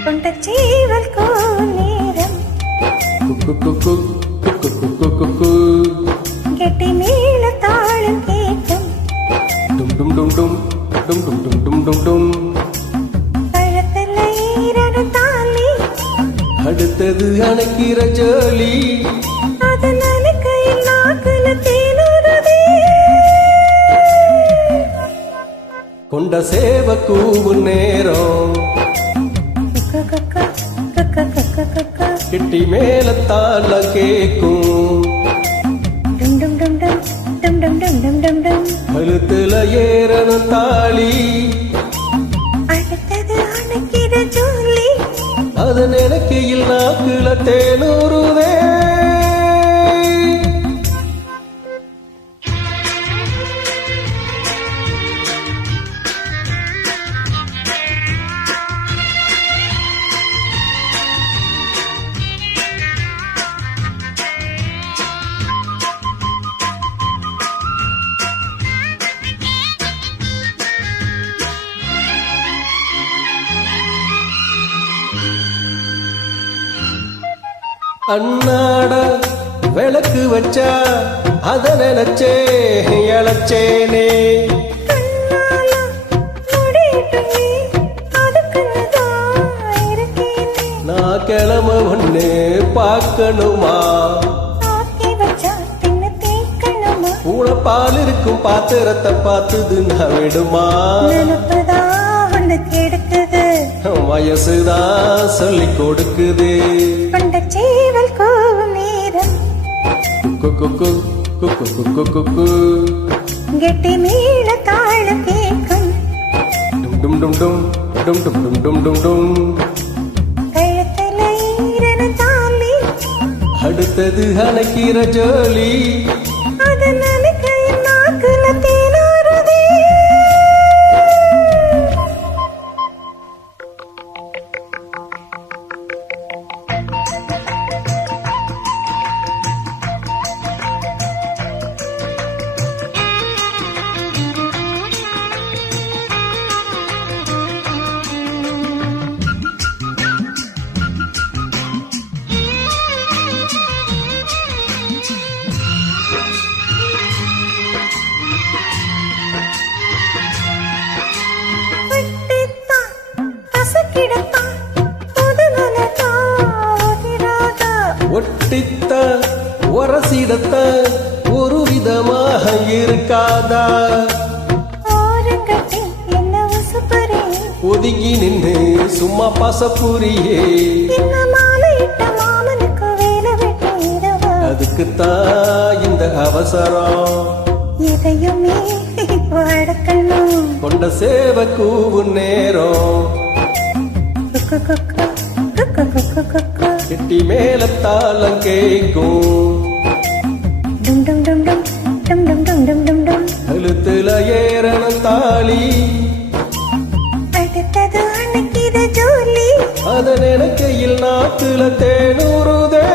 கொண்டச்சீவல் கோநேரம் கெட்டி மேல தாளம் கேட்கும் பழத்துல ஈரடு தாலி அடுத்தது அணைக்கிற ஜோலி அது நனைக்கையில் நாக்குல தேனுறுதே கொண்ட சேவ கூவும் நேரம் கிட்டி மேல தாள கேக்கும் கழுத்துல ஏறணும் தாலி அடுத்தது அணைக்கிற ஜோலி அது நினைக்கையில் நாக்குல தேனூறுதே அண்ணாட விளக்கு வச்சா அத நினைச்சே இழைச்சேனே நான் கிளம்ப ஒண்ணு பார்க்கணுமா கூட பால் இருக்கும் பாத்திரத்தை பார்த்தது நான் விடுமா வயசுதான் சொல்லி கொடுக்குது கொண்டச்சீவல் கோவும் நேரம் கெட்டி மேல தாளம் கேட்கும் கழுத்துல ஈரன தாலி அடுத்தது அணைக்கிற ஜோலி அது நனைக்கையில் நாக்குல தேனுறுதே ஒட்டித்த ஒரசிடத்த ஒரு விதமாக இருக்காதா ஒதுங்கி நின்று சும்மா பசப்புரியே அதுக்குத்தான் இந்த அவசரம் எதையுமே வடக்கணும் கொண்ட சேவ கூவும் நேரம் கிட்டி மேல தாளம் கேக்கும் கழுத்துல ஏறணும் தாலி அடுத்தது அணைக்கிற ஜோலி அத நினைக்கையில் நாக்குல தேனூறுதே